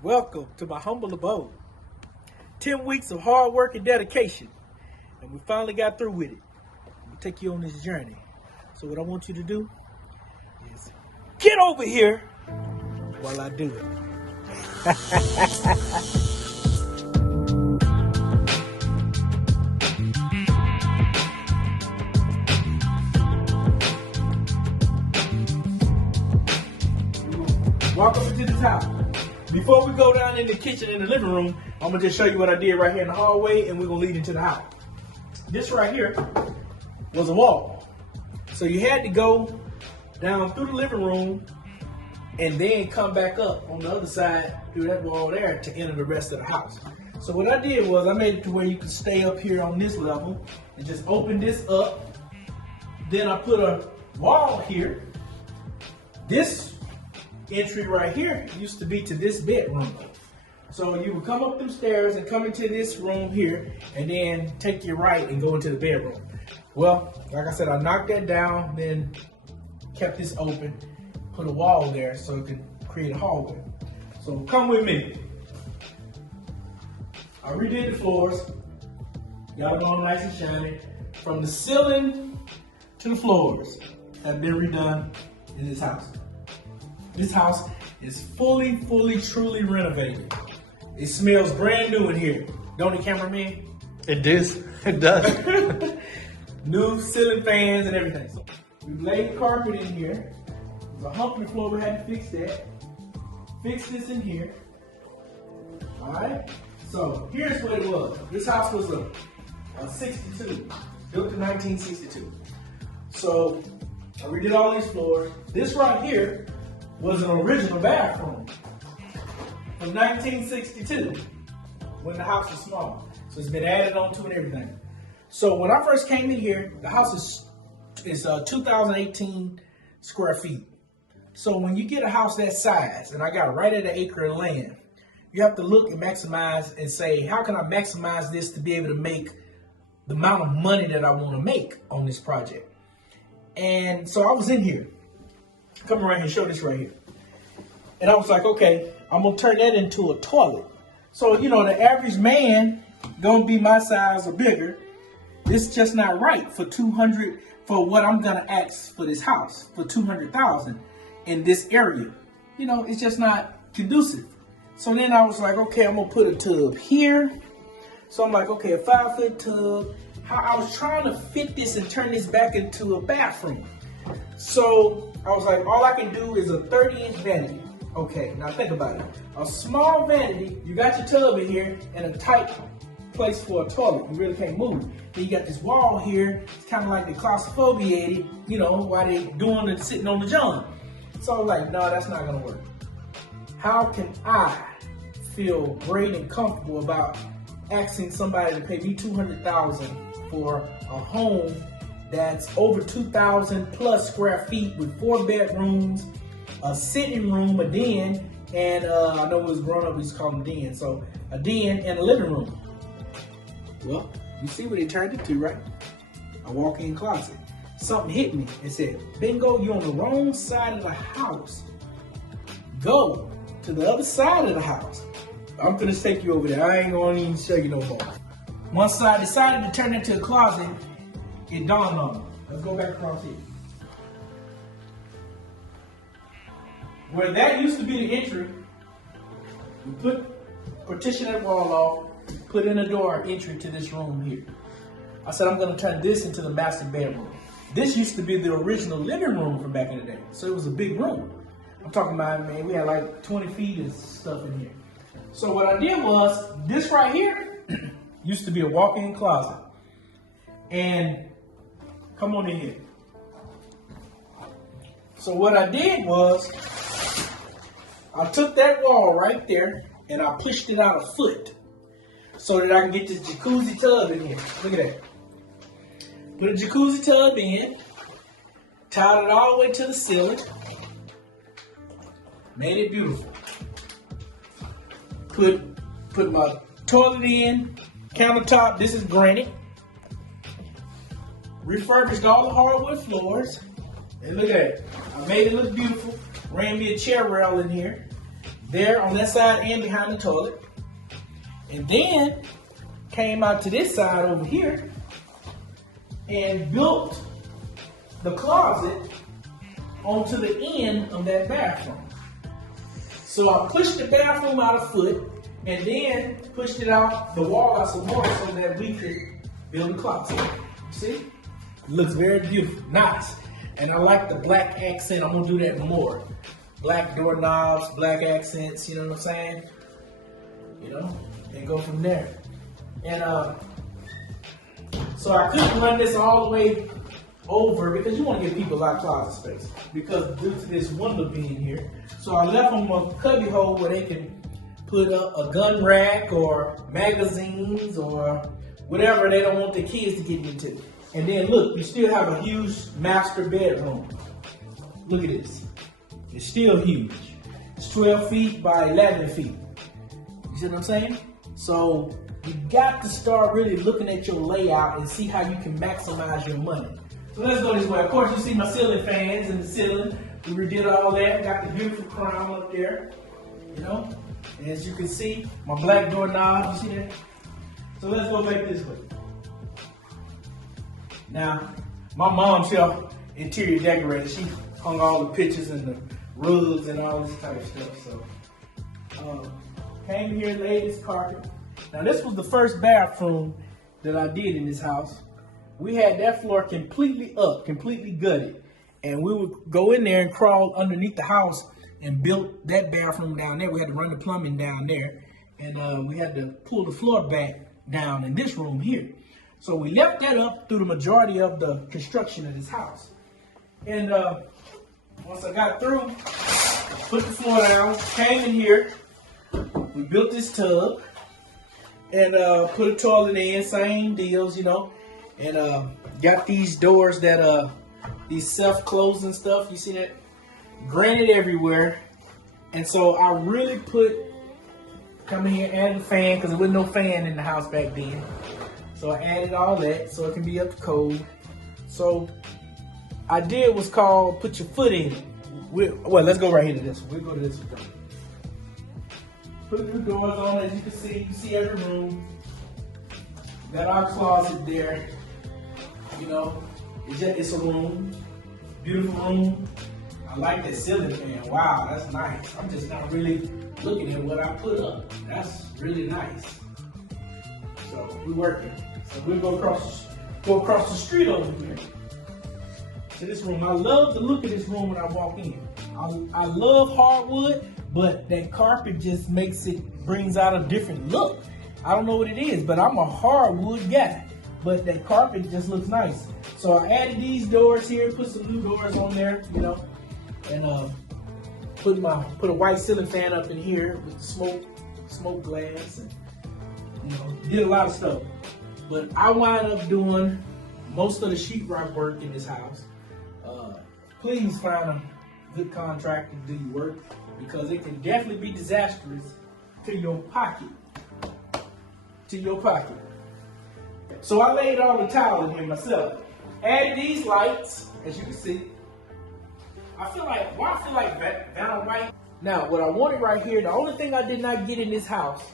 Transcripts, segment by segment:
Welcome to my humble abode. 10 weeks of hard work and dedication, and we finally got through with it. We'll take you on this journey. So what I want you to do is get over here while I do it. Welcome into this house. Before we go down in the kitchen and the living room, I'm gonna just show you what I did right here in the hallway, and we're gonna lead into the house. This right here was a wall. So you had to go down through the living room and then come back up on the other side through that wall there to enter the rest of the house. So what I did was I made it to where you could stay up here on this level and just open this up. Then I put a wall here. This entry right here used to be to this bedroom. So you would come up them stairs and come into this room here and then take your right and go into the bedroom. Well, like I said, I knocked that down, then kept this open, put a wall there so it could create a hallway. So come with me. I redid the floors, got them all nice and shiny. From the ceiling to the floors have been redone in this house. This house is fully, truly renovated. It smells brand new in here. Don't it, cameraman? It does. It does. New ceiling fans and everything. So we laid carpet in here. There's a hump in the floor. We had to fix that. Fix this in here. All right. So here's what it was. This house was a 62, built in 1962. So I redid all these floors. This right here was an original bathroom from 1962 when the house was small. So it's been added on to and everything. So when I first came in here, the house is 2,018 square feet. So when you get a house that size, and I got right at an acre of land, you have to look and maximize and say, how can I maximize this to be able to make the amount of money that I want to make on this project? And so I was in here. Come around here, show this right here. And I was like, okay, I'm gonna turn that into a toilet. So, you know, the average man gonna be my size or bigger. It's just not right for 200, for what I'm gonna ask for this house, for 200,000 in this area. You know, it's just not conducive. So then I was like, okay, I'm gonna put a tub here. So I'm like, okay, a 5-foot tub. I was trying to fit this and turn this back into a bathroom. So I was like, all I can do is a 30-inch vanity. Okay, now think about it. A small vanity, you got your tub in here and a tight place for a toilet. You really can't move. Then you got this wall here. It's kind of like they claustrophobiated, you know, while they doing it sitting on the john. So I was like, no, that's not gonna work. How can I feel great and comfortable about asking somebody to pay me $200,000 for a home that's over 2,000 plus square feet with 4 bedrooms, a sitting room, a den, and I know it was grown up, we used to call them den. So a den and a living room. Well, you see what it turned into, right? A walk-in closet. Something hit me and said, bingo, you're on the wrong side of the house. Go to the other side of the house. I'm gonna take you over there. I ain't gonna even show you no more. Once I decided to turn it into a closet, it dawned on me. Let's go back across here. Where that used to be the entry, we partition that wall off, put in a door entry to this room here. I said I'm going to turn this into the master bedroom. This used to be the original living room from back in the day, so it was a big room. I'm talking about, man, we had like 20 feet and stuff in here. So what I did was, this right here used to be a walk-in closet. And come on in here. So what I did was, I took that wall right there and I pushed it out a foot so that I can get this jacuzzi tub in here. Look at that. Put a jacuzzi tub in, tied it all the way to the ceiling, made it beautiful. Put my toilet in, countertop, this is granite. Refurbished all the hardwood floors. And look at it. I made it look beautiful. Ran me a chair rail in here. there on that side and behind the toilet. And then came out to this side over here and built the closet onto the end of that bathroom. So I pushed the bathroom out a foot and then pushed it out the wall out some more so that we could build a closet. See? It looks very beautiful, nice. And I like the black accent. I'm gonna do that more. Black doorknobs, black accents, you know what I'm saying? You know, and go from there. And so I couldn't run this all the way over because you want to give people a lot of closet space because due to this window being here. So I left them a cubby hole where they can put up a gun rack or magazines or whatever they don't want their kids to get into. And then look, you still have a huge master bedroom. Look at this. It's still huge. It's 12 feet by 11 feet. You see what I'm saying? So you got to start really looking at your layout and see how you can maximize your money. So let's go this way. Of course, you see my ceiling fans in the ceiling. We redid all that. Got the beautiful crown up there. You know? And as you can see, my black doorknob. You see that? So let's go back this way. Now, my mom's here, interior decorator. She hung all the pictures and the rugs and all this type of stuff. So, came here, laid this carpet. Now, this was the first bathroom that I did in this house. We had that floor completely up, completely gutted. And we would go in there and crawl underneath the house and build that bathroom down there. We had to run the plumbing down there. And we had to pull the floor back down in this room here. So we left that up through the majority of the construction of this house. And once I got through, put the floor down, came in here. We built this tub and put a toilet in, same deals, you know. And got these doors that, these self-closing stuff, you see that? Granite everywhere. And so I really come in here, add a fan, because there wasn't no fan in the house back then. So I added all that so it can be up to code. So I did what's called put your foot in it. Well, let's go right here to this one. We'll go to this one. Put the doors on, as you can see. You see every room. Got our closet there. You know, it's a room. Beautiful room. I like that ceiling fan. Wow, that's nice. I'm just not really looking at what I put up. That's really nice. So we're working. So we'll go across the street over here to this room. I love the look of this room when I walk in. I love hardwood, but that carpet just brings out a different look. I don't know what it is, but I'm a hardwood guy. But that carpet just looks nice. So I added these doors here, put some new doors on there, you know, and put a white ceiling fan up in here with the smoke glass, and you know, did a lot of stuff. But I wound up doing most of the sheetrock work in this house. Please find a good contractor to do your work because it can definitely be disastrous to your pocket. So I laid all the tile in here myself. Added these lights, as you can see. I feel like Vanna White. Now, what I wanted right here, the only thing I did not get in this house,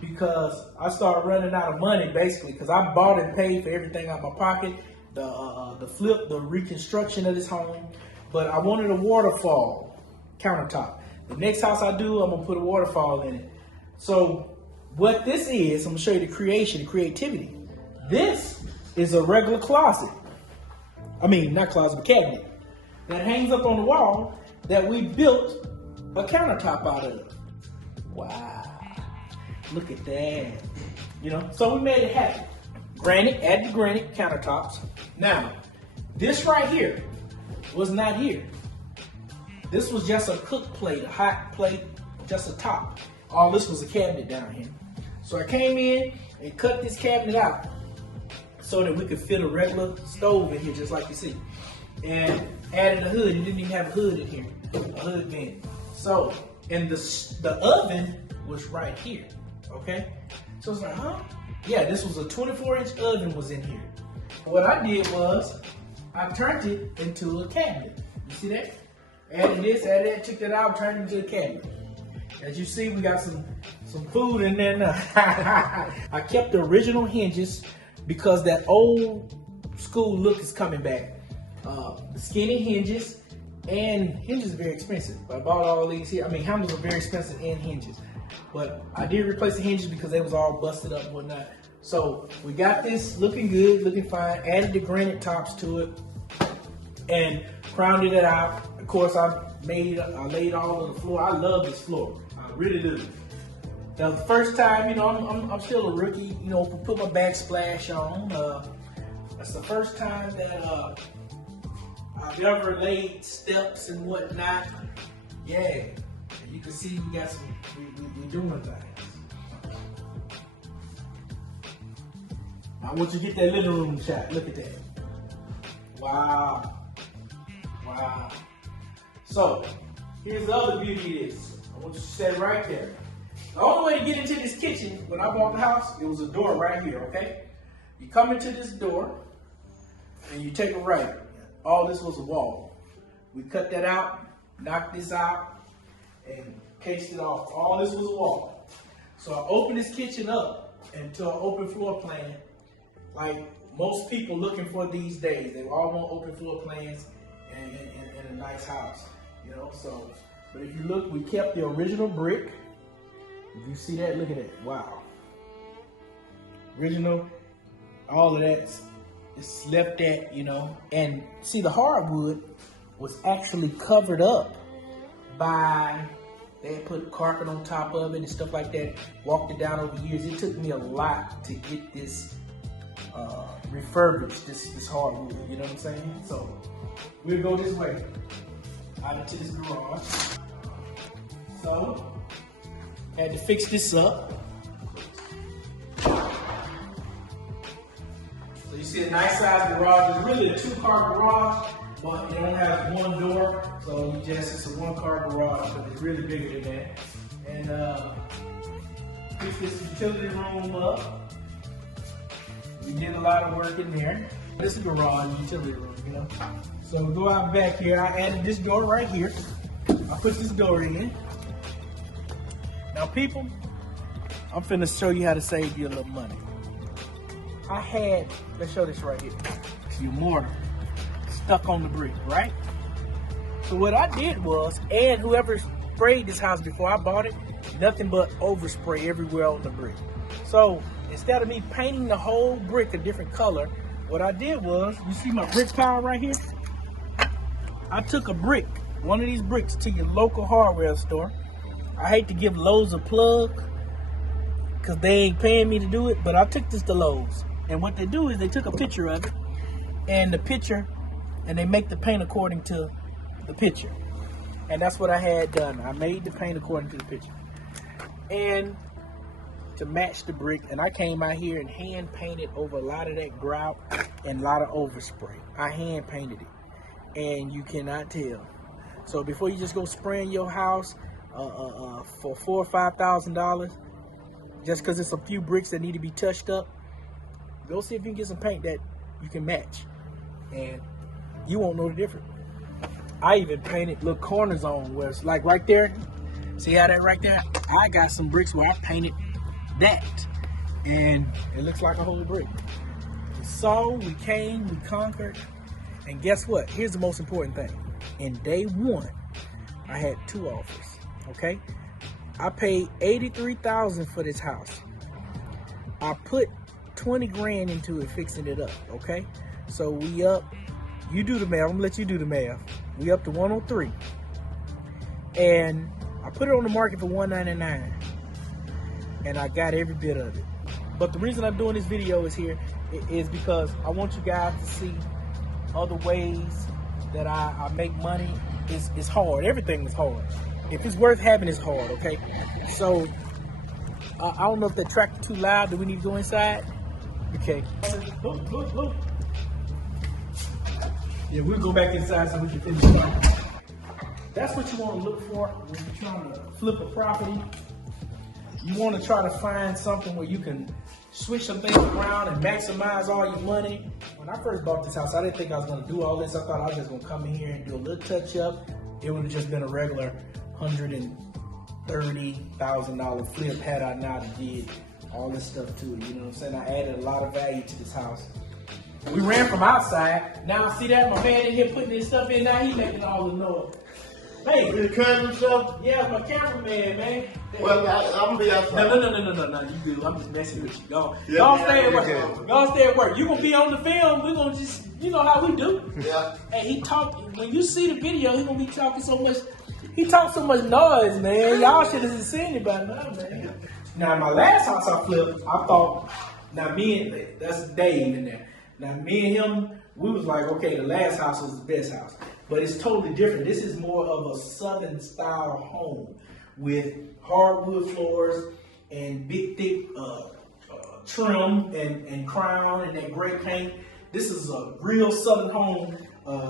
because I started running out of money basically, because I bought and paid for everything out of my pocket, the reconstruction of this home, but I wanted a waterfall countertop. The next house I do, I'm gonna put a waterfall in it. So what this is, I'm gonna show you the creativity. This is a regular closet. I mean, not closet, but cabinet that hangs up on the wall that we built a countertop out of. Wow. Look at that. You know, so we made it happen. Add the granite countertops. Now, this right here was not here. This was just a cook plate, a hot plate, just a top. All this was a cabinet down here. So I came in and cut this cabinet out so that we could fit a regular stove in here, just like you see. And added a hood. It didn't even have a hood in here, a hood vent. So, and the oven was right here, okay? So it's like, huh? Yeah, this was a 24-inch oven was in here. What I did was, I turned it into a cabinet. You see that? Added this, added that, took that out, turned it into a cabinet. As you see, we got some food in there now. I kept the original hinges because that old school look is coming back. The skinny hinges, and hinges are very expensive. I bought all these here. I mean, handles are very expensive and hinges. But I did replace the hinges because they was all busted up and whatnot. So we got this looking good, looking fine. Added the granite tops to it and crowned it out. Of course, I laid all on the floor. I love this floor. I really do. Now, the first time, you know, I'm still a rookie. You know, put my backsplash on. That's the first time that I've ever laid steps and whatnot. Yeah, you can see we got some. We doing things. I want you to get that living room shot. Look at that. Wow. Wow. So, here's the other beauty of this. I want you to stay right there. The only way to get into this kitchen, when I bought the house, it was a door right here, okay? You come into this door, and you take a right. All this was a wall. We cut that out, knocked this out, and cased it off. All this was a wall. So I opened this kitchen up into an open floor plan, like most people looking for these days. They all want open floor plans and a nice house, you know. So, but if you look, we kept the original brick. If you see that, look at that. Wow. Original, all of that is left at, you know. And see, the hardwood was actually covered up by, they had put carpet on top of it and stuff like that. Walked it down over years. It took me a lot to get this refurbished, this hardwood, you know what I'm saying? So we'll go this way, out into this garage. So, had to fix this up. So you see a nice size garage. It's really a 2-car garage, but it only has one door, so it's a 1-car garage, but it's really bigger than that. And fix this utility room up. We did a lot of work in there. This is garage, utility room, you know. So we go out back here. I added this door right here. I put this door in. Now people, I'm finna show you how to save you a little money. I had, let's show this right here. Your mortar stuck on the brick, right? So what I did was, and whoever sprayed this house before I bought it, nothing but overspray everywhere on the brick. So instead of me painting the whole brick a different color, what I did was, you see my brick pile right here? I took a brick, one of these bricks, to your local hardware store. I hate to give Lowe's a plug because they ain't paying me to do it, but I took this to Lowe's. And what they do is they took a picture of it, and they make the paint according to the picture. And that's what I had done. I made the paint according to the picture. And to match the brick, and I came out here and hand painted over a lot of that grout and a lot of overspray. I hand painted it, and you cannot tell. So before you just go spraying your house for $4,000 or $5,000, just because it's a few bricks that need to be touched up, go see if you can get some paint that you can match, and you won't know the difference. I even painted little corners on where it's like right there. See how that right there? I got some bricks where I painted that, and it looks like a whole brick. We saw, we came, we conquered, and guess what? Here's the most important thing. In day one, I had 2 offers. Okay, I paid $83,000 for this house. I put 20 grand into it, fixing it up. Okay, so we up. You do the math. I'm gonna let you do the math. We up to 103, and I put it on the market for $199, and I got every bit of it. But the reason I'm doing this video is because I want you guys to see other ways that I make money. It's hard. Everything is hard. If it's worth having, it's hard, okay? So, I don't know if that tractor too loud. Do we need to go inside? Okay. Look. Yeah, we'll go back inside so we can finish it. That's what you want to look for when you're trying to flip a property. You want to try to find something where you can switch some things around and maximize all your money. When I first bought this house, I didn't think I was going to do all this. I thought I was just going to come in here and do a little touch up. It would have just been a regular $120,000 $30,000 flip had I not did all this stuff to it. You know what I'm saying? I added a lot of value to this house. We ran from outside. Now see that my man in here putting his stuff in. Now he making all the noise. Hey, You cutting stuff? yeah, my cameraman, man. Well, I'm gonna be outside. No, you good. I'm just messing with you. Go Yeah, stay at you're work. good. Go stay at work. You gonna be on the film. We're gonna just, you know how we do. Yeah. And he talk, when you see the video, he gonna be talking so much. He talks so much noise, man. Y'all should have seen it by now, man. Now, my last house I flipped, I thought, now me and, that's Dave in there. Now, me and him, we was like, okay, the last house was the best house. But it's totally different. This is more of a southern style home with hardwood floors and big, thick trim and crown and that gray paint. This is a real southern home.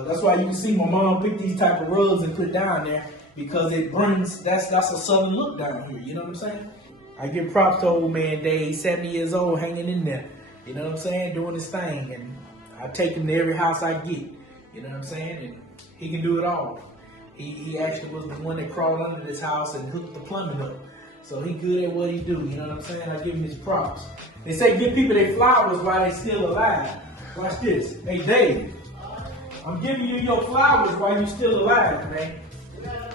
That's why you can see my mom pick these type of rugs and put down there, because it brings, that's a southern look down here. You know what I'm saying? I give props to old man Dave. He's 70 years old, hanging in there. You know what I'm saying? Doing his thing. And I take him to every house I get. You know what I'm saying? And he can do it all. He actually was the one that crawled under this house and hooked the plumbing up. So he good at what he do. You know what I'm saying? I give him his props. They say give people their flowers while they still alive. Watch this. Hey Dave, I'm giving you your flowers while you still alive, man.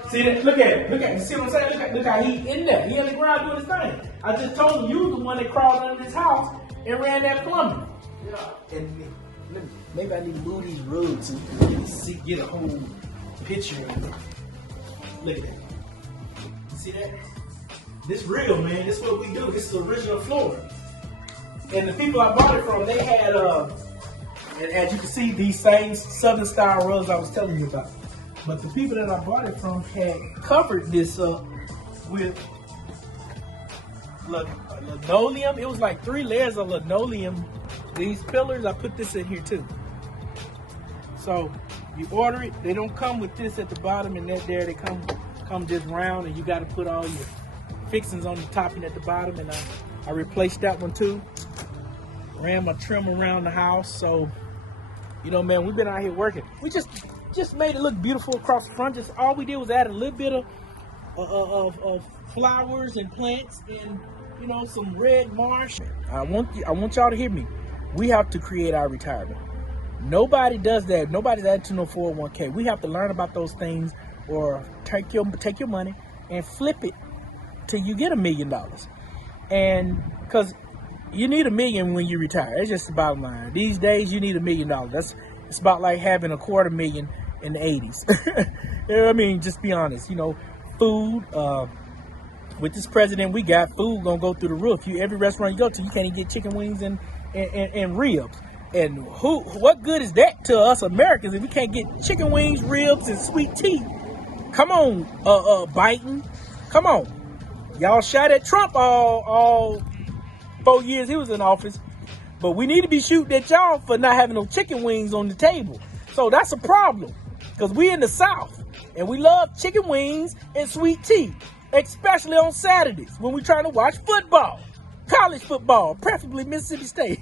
See that? Look at it. Look at it. See what I'm saying? Look how he in there. He on the ground doing his thing. I just told him you was the one that crawled under this house and ran that plumbing. Yeah. And maybe I need to move these rugs so we can see, get a whole picture of it. Look at that. See that? This real, man. This is what we do. This is original flooring. And the people I bought it from, they had, and as you can see, these same southern style rugs I was telling you about. But the people that I bought it from had covered this up with linoleum. It was like 3 layers of linoleum. These pillars, I put this in here too. So you order it, they don't come with this at the bottom and that there. They come just round, and you got to put all your fixings on the top and at the bottom. And I replaced that one too. Ran my trim around the house. So, you know, man, we've been out here working. We just made it look beautiful across the front. Just all we did was add a little bit of flowers and plants and, you know, some red marsh. I want y'all to hear me. We have to create our retirement. Nobody does that. Nobody's adding to no 401k. We have to learn about those things, or take your money and flip it till you get $1 million. And because you need $1 million when you retire. It's just the bottom line. These days you need $1 million. It's about like having $250,000 in the 80s. I mean, just be honest. You know, food. With this president, we got food gonna go through the roof. Every restaurant you go to, you can't even get chicken wings and ribs. And what good is that to us Americans if we can't get chicken wings, ribs, and sweet tea? Come on, Biden. Come on. Y'all shot at Trump all 4 years he was in office. But we need to be shooting at y'all for not having no chicken wings on the table. So that's a problem. Because we in the South. And we love chicken wings and sweet tea. Especially on Saturdays when we're trying to watch football. College football. Preferably Mississippi State.